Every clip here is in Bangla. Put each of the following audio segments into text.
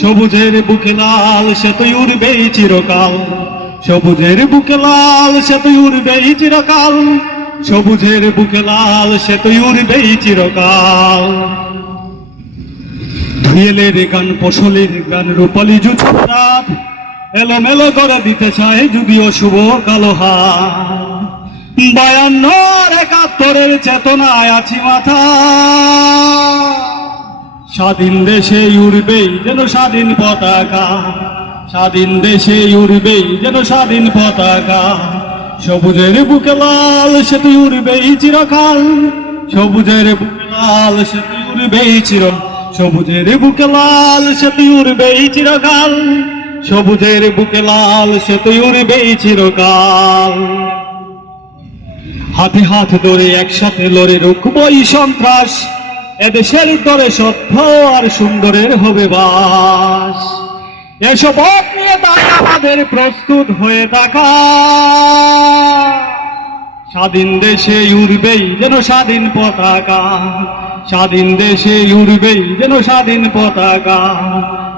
সবুজের বুকে লাল, সে তুই উড়বেই চিরকাল। সবুজের বুকে লাল, সে তুই উড়বেই চিরকাল। সবুজের বুকে লাল, সে তুই উড়বেই চিরকাল। ধুয়েলের গান, ফসলের গান, রূপালি জুছরাত এলোমেলো করে দিতে চায় যদিও শুভ কালো হাত। বায়ান্ন একাত্তরের চেতনায় আছি মাথা। স্বাধীন দেশে উড়বেই যেন স্বাধীন পতাকা। স্বাধীন দেশে উড়বেই যেন স্বাধীন পতাকা। সবুজের বুকে লাল সে তুই উড়বেই চিরকাল। সবুজের বুকে লাল সে তুই উড়বেই চির সবুজের বুকে লাল সে তুই উড়বেই চিরকাল। সবুজের বুকে লাল সে তুই উড়বেই চিরকাল। হাতে হাত ধরে একসাথে লড়ে রুখবই সন্ত্রাস। এদেশের তরে সভ্য আর সুন্দরের হবে বাস। এসব নিয়ে তাই আমাদের প্রস্তুত হয়ে থাকা। স্বাধীন দেশে উড়বেই যেন স্বাধীন পতাকা। স্বাধীন দেশে উড়বেই যেন স্বাধীন পতাকা।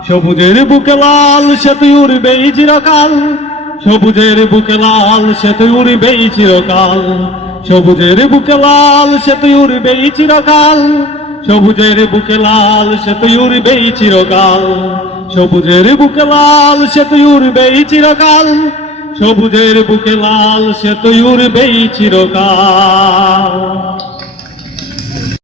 সবুজের বুকে লাল সেতু উড়বেই চিরকাল। সবুজের বুকে লাল সে তুই উড়বেই চিরকাল। সবুজের বুকে লাল সেতু উড়বেই চিরকাল। সবুজের বুকে লাল, সে তুই উড়বেই চিরকাল। সবুজের বুকে লাল, সে তুই উড়বেই চিরকাল। সবুজের বুকে লাল, সে তুই উড়বেই চিরকাল।